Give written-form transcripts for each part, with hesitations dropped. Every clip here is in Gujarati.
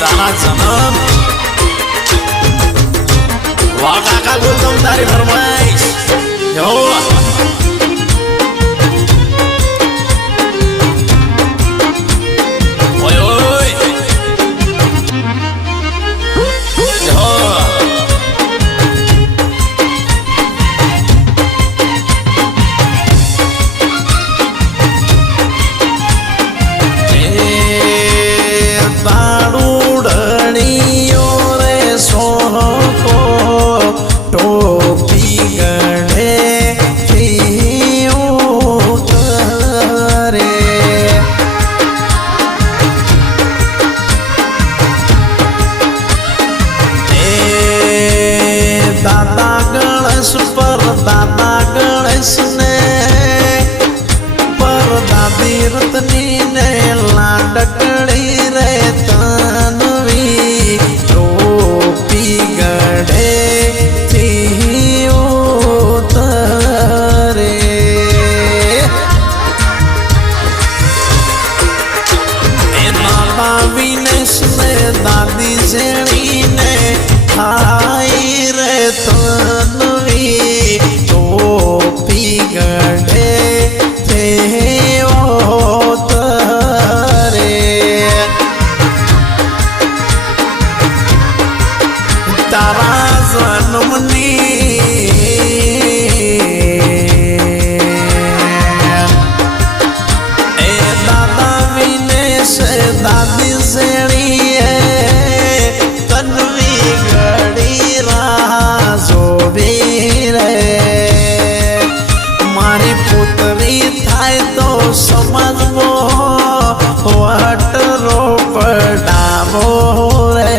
તારા જન્મ વાહ કાકા ગોતમ તારી ફરમાઈશ જો દાદી જેણીને હાઈ રે તનવી ટોપી ગઢે થેવો તરે તારા જન્મની એ દાદા વિને છે દાદી જેણી મારી પુત્રી થાય તો સમજવો વટરો પડાવો રે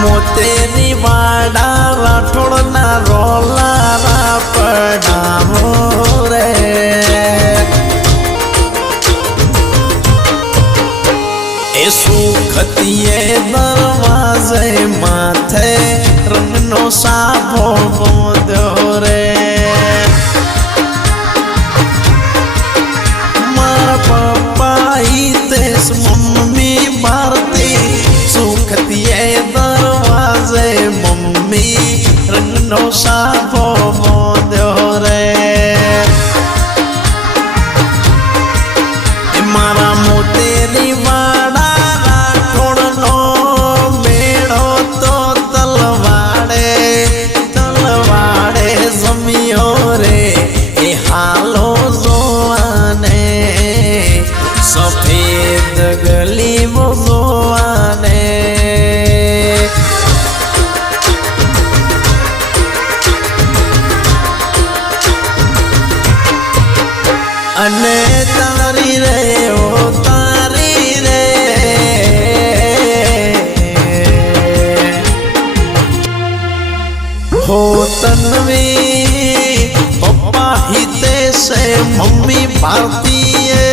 મોતેની વાડા રાઠોડના રોલારા પડાવો રે એ સુખતીએ દરવાજે માથે રંગનો સાભો બોધ્યો રે મારા પપ્પા હિતેશ મમ્મી ભારતી સુખતીએ દરવાજે મમ્મી રંગનો સાભો બોધ્યો રે મારા મોતેની સફેદ ગલી મોને અને તારી રે ઓ તારી રે હો તન્વી પપ્પા હિતેશ મમ્મી ભારતીએ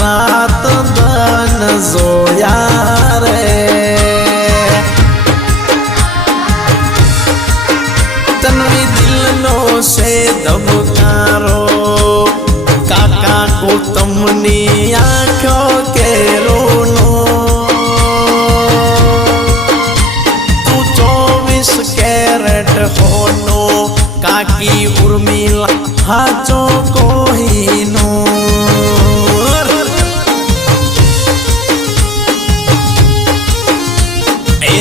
રાત દન જોયા રે તન્વી દિલનો છે ધબકારો કાકા ગૌતમની આંખો કેરોનો તું 24 કેરેટ હોનો કાકી ઉર્મિલા હાચો કોહીનો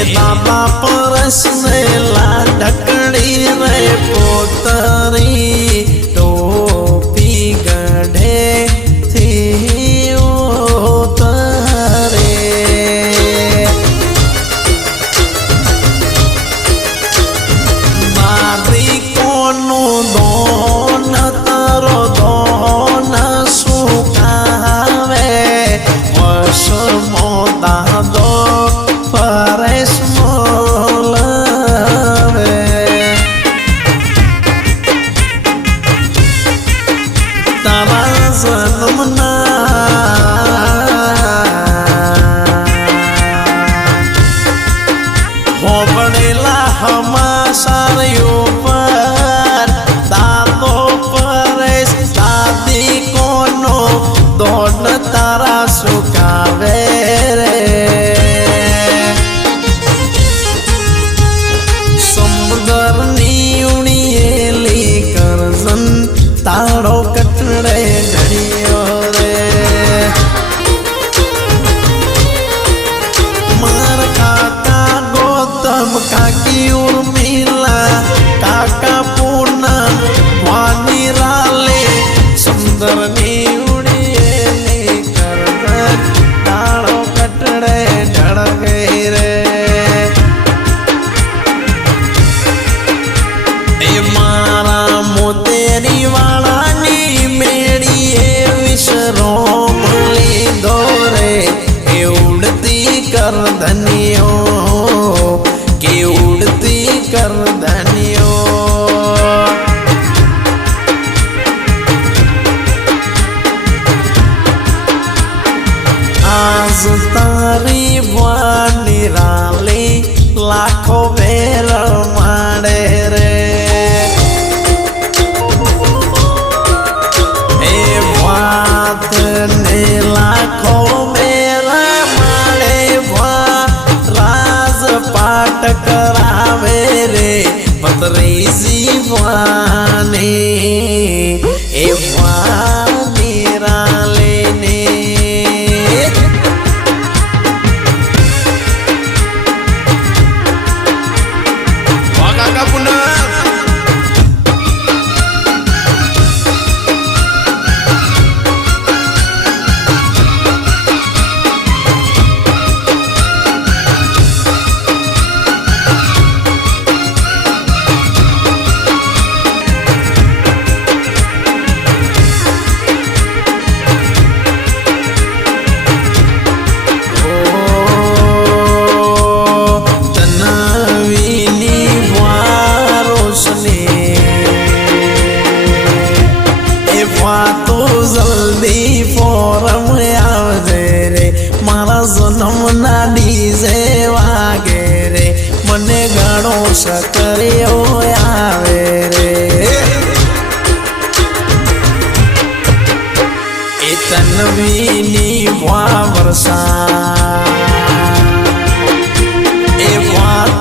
દાદા પરસને લાડકડી રે પોતરી ટોપી ગઢે થી ઉતરે મારી કોનું દોન તારો દોન સુકાવે વસમો દાદો પરેશ મોલ તાળો કટડે ઘડીઓ રે માર કાકા ગૌતમ કાકી ઉર્મિલા કાકા પૂનમ વાની રાલે સુંદર ની ઉડીએલી કરન તાળો કટડે ઢળગે રે એ મારા મોતેરી વાળાની મેળીએ વિશ્રોમ લીધો રે એ ઉડતી કરધનીઓ કે ઉડતી કરધનીઓ આજ તારી વાની રાલી લાખો વેર માડે રે એ વાત ને લાખો વેર માડે રાજ પાઠ કરાવે રે પતરેજી વાને એ વાની રાલીને જલ્દી ફોરમ આવજે રે મારા જન્મના ડીજે વાગે રે મને ઘણો શકર્યો આવે રે એ તન્વીની વર્ષા એ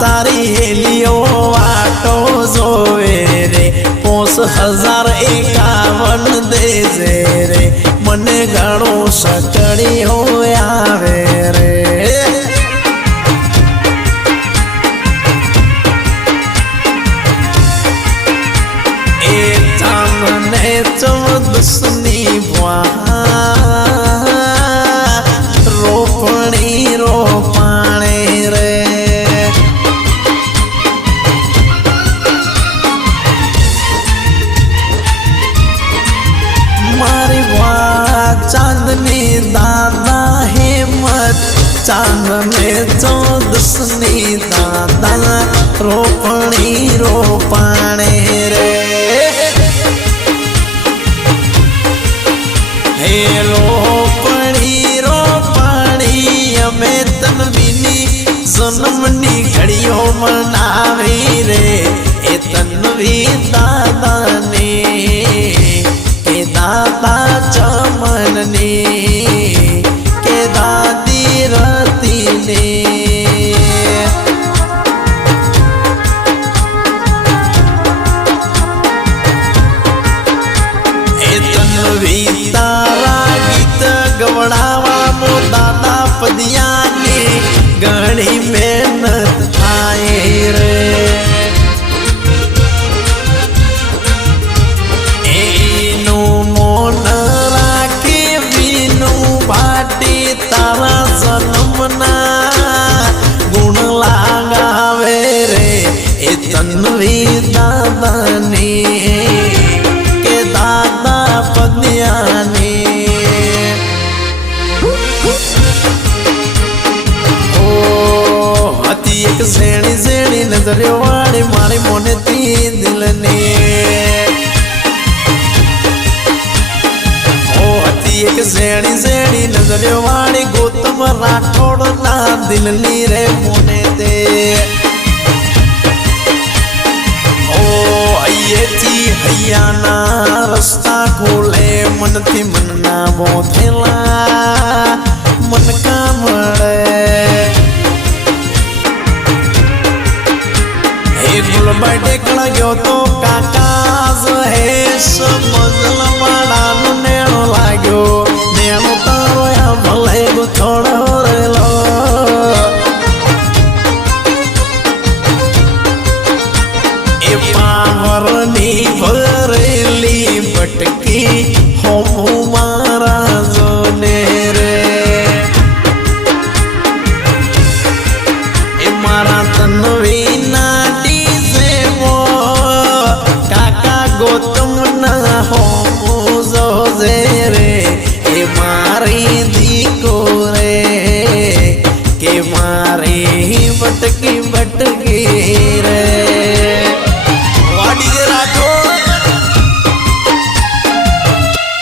તારી હેલીઓ વાટો જોવે રે 5051 દેજે રે મને ઘણો શકડીઓ આવે રે એ ચાંદને 14ની રોપણી રોપાણે રે चांदनी दादा हेमत चांदने 14ની दादा रोपणी रोपाणे रे हे रोपणी रोपाणी અમે તનવીની જન્મની ઘડીઓ મનાવી રે એ તનવી દાદાને એ દાદા ચમનને કે દાદી રતીને એ તનવી તારા ગીત ગવડાવા મો દાદા પદિયાને ઘણી મહેનત થાય રે તારા જન્મના ગુણ લાગાવે રે એ તન્વી દાદાને કે દાદા પદ્યાને ઓ હતી એક ઝેણી ઝેણી નજર્યો વાળી મારી મોનેથી દિલને એક ઝેણી ઝેણી નજર્યો વાળી ગૌતમ રાઠોડના દિલની રે મોને તે ઓ અહીંયેથી હૈયાના રસ્તા ખોલે મનથી મનના બોધેલા મનકા મળે હે ગુલબાઈ ટેકડા ગયો તો કાકા હે સમજ જલમાડાનો નેણો લાગ્યો નેણો તારો આ ભલે ગુથોડો રેલો એ પાવરની ભરેલી ભટકી હોમું મારા જોને રે એ મારા તનવીના ડીસેમો કાકા ગોતમના હોમું જોજે રે એ મારી દીકો રે કે મારી ભટકી